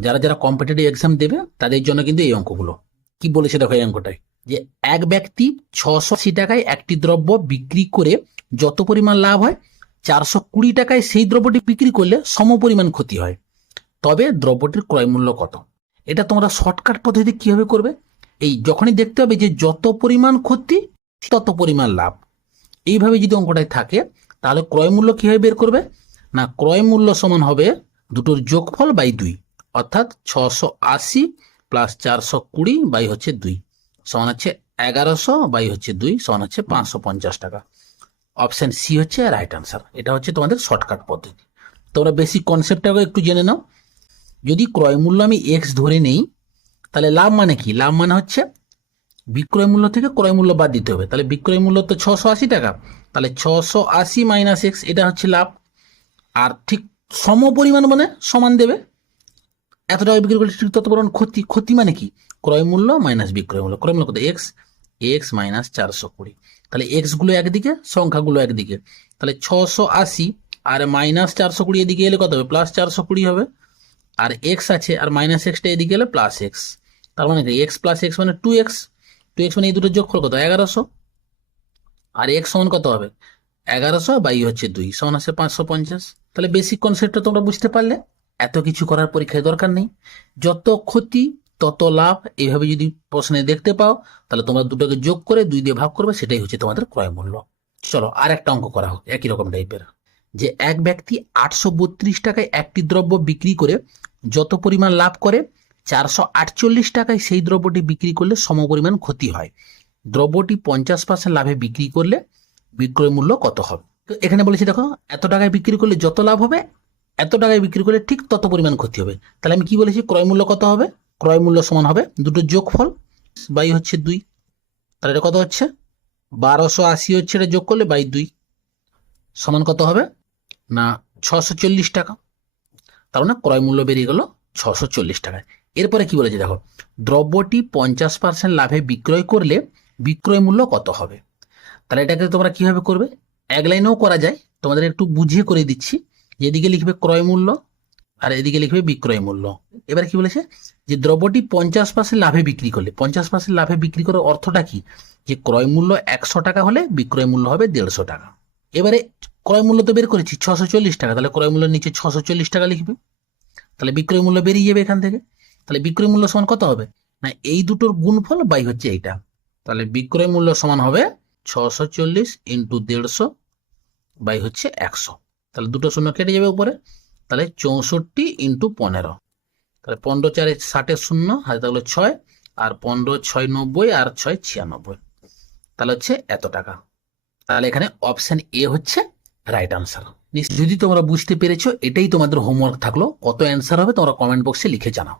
যারা যারা competitive exam দেবে, তাদের জন্য কিন্তু এই অঙ্কগুলো। কি বলেছে দেখো এই অঙ্কটায়? যে এক ব্যক্তি ছশো আশি টাকায় একটি দ্রব্য বিক্রি করে যত পরিমাণ লাভ হয়, চারশো কুড়ি টাকায় সেই দ্রব্যটি বিক্রি করলে সম পরিমাণ ক্ষতি হয়। তবে দ্রব্যটির ক্রয় মূল্য কত? এটা তোমরা শর্টকাট পদ্ধতিতে কীভাবে করবে? এই যখনই দেখতে হবে যে যত পরিমাণ ক্ষতি, তত পরিমাণ লাভ। এইভাবে যদি অঙ্কটায় থাকে, তাহলে ক্রয় মূল্য কীভাবে বের করবে? না, ক্রয় মূল্য সমান হবে দুটোর যোগফল বাই দুই। অর্থাৎ ছশো আশি প্লাস চারশো কুড়ি বাই হচ্ছে দুই। সমান হচ্ছে এগারোশো বাই হচ্ছে দুই, সমান হচ্ছে পাঁচশো পঞ্চাশ টাকা। অপশন সি হচ্ছে রাইট আনসার এটা হচ্ছে তোমাদের শর্টকাট পদ্ধতি। তোমরা বেসিক কনসেপ্টটাকে একটু জেনে নাও। যদি ক্রয় মূল্য আমি এক্স ধরে নেই, তাহলে লাভ মানে কি? লাভ মানে হচ্ছে বিক্রয় মূল্য থেকে ক্রয় মূল্য বাদ দিতে হবে। তাহলে বিক্রয় মূল্য তো ছশো আশি টাকা। তাহলে ছশো আশি মাইনাস এক্স এটা হচ্ছে লাভ। আর ঠিক সম পরিমাণ মানে সমান দেবে। এত টাকা বিক্রি করলে ঠিক তত পরিমাণ ক্ষতি ক্ষতি মানে কি? ক্রয় মূল্য মাইনাস বিক্রয় মূল্য। ক্রয় মূল্য কত? এক্স এক্স মাইনাস চারশো কুড়ি। তাহলে এক্সগুলো একদিকে সংখ্যাগুলো একদিকে। তাহলে ছশো আশি, আর মাইনাস চারশো কুড়ি এদিকে এলে কত হবে? প্লাস চারশো কুড়ি হবে। আর এক্স আছে, আর মাইনাস এক্সটা এদিকে এলে প্লাস এক্স তার মানে কি? এক্স প্লাস এক্স মানে টু এক্স টু এক্স মানে এই দুটো যোগ যোগফল কত? এগারোশো। আর এক্স সমান কত হবে? এগারোশো বাই হচ্ছে দুই, সমান আছে পাঁচশো পঞ্চাশ। তাহলে বেসিক কনসেপ্টটা তোমরা বুঝতে পারলে। এত কিছু করার পরীক্ষায় দরকার নেই। যত ক্ষতি, তত লাভ এইভাবে যদি প্রশ্নে দেখতে পাও, তাহলে তোমরা দুটোকে যোগ করে দুই দিয়ে ভাগ করবে, সেটাই হচ্ছে তোমাদের ক্রয় মূল্য। চলো আর একটা অঙ্ক করা হোক, একই রকম টাইপের যে এক ব্যক্তি আটশো বত্রিশ টাকায় একটি দ্রব্য বিক্রি করে যত পরিমাণ লাভ করে, চারশো আটচল্লিশ টাকায় সেই দ্রব্যটি বিক্রি করলে সমপরিমাণ ক্ষতি হয়। দ্রব্যটি পঞ্চাশ পার্সেন্ট লাভে বিক্রি করলে বিক্রয় মূল্য কত হবে? তো এখানে বলেছি দেখো, এত টাকায় বিক্রি করলে যত লাভ হবে এত টাকায় বিক্রি করলে ঠিক তত পরিমাণ ক্ষতি হবে। তাহলে আমি কি বলেছি? ক্রয় মূল্য কত হবে? ক্রয় মূল্য সমান হবে দুটো যোগফল বাই হচ্ছে দুই। তাহলে এটা কত হচ্ছে? বারোশো আশি হচ্ছে এটা যোগ করলে বাই দুই। সমান কত হবে? না, ছশো চল্লিশ টাকা। তার মানে ক্রয় মূল্য বেরিয়ে গেল ছশো চল্লিশ টাকায়। এরপরে কি বলেছে দেখো, দ্রব্যটি পঞ্চাশ পার্সেন্ট লাভে বিক্রয় করলে বিক্রয় মূল্য কত হবে? তাহলে এটাকে তোমরা কীভাবে করবে? এক লাইনেও করা যায়। তোমাদের একটু বুঝিয়ে করে দিচ্ছি। যেদিকে লিখবে ক্রয় মূল্য আর এদিকে লিখবে বিক্রয় মূল্য। এবার কি বলেছে? যে দ্রব্যটি পঞ্চাশ পার্সেন্ট লাভে বিক্রি করলে, পঞ্চাশ পার্সেন্ট লাভে বিক্রি করার অর্থটা কি? যে ক্রয় মূল্য একশো টাকা হলে বিক্রয় মূল্য হবে দেড়শো টাকা। এবারে ক্রয় মূল্য তো বের করেছি, ছশো চল্লিশ টাকা। তাহলে ক্রয় মূল্যের নিচে ছশো চল্লিশ টাকা লিখবে। তাহলে বিক্রয় মূল্য বেরিয়ে যাবে এখান থেকে। তাহলে বিক্রয় মূল্য সমান কত হবে? না, এই দুটোর গুণফল বাই হচ্ছে এইটা। তাহলে বিক্রয় মূল্য সমান হবে ছশো চল্লিশ ইন্টু দেড়শো বাই হচ্ছে একশো। তাহলে দুটো শূন্য কেটে যাবে উপরে, তাহলে চৌষট্টি ইন্টু পনেরো। তাহলে পনেরো চারে ষাটের শূন্য, হাতে তাহলে ছয়, আর পনেরো ছয় নব্বই, আর ছয় ছিয়ানব্বই। তাহলে হচ্ছে এত টাকা। তাহলে এখানে অপশান এ হচ্ছে রাইট আনসার যদি তোমরা বুঝতে পেরেছ, এটাই তোমাদের হোমওয়ার্ক থাকল। কত অ্যান্সার হবে তোমরা কমেন্ট বক্সে লিখে জানাও।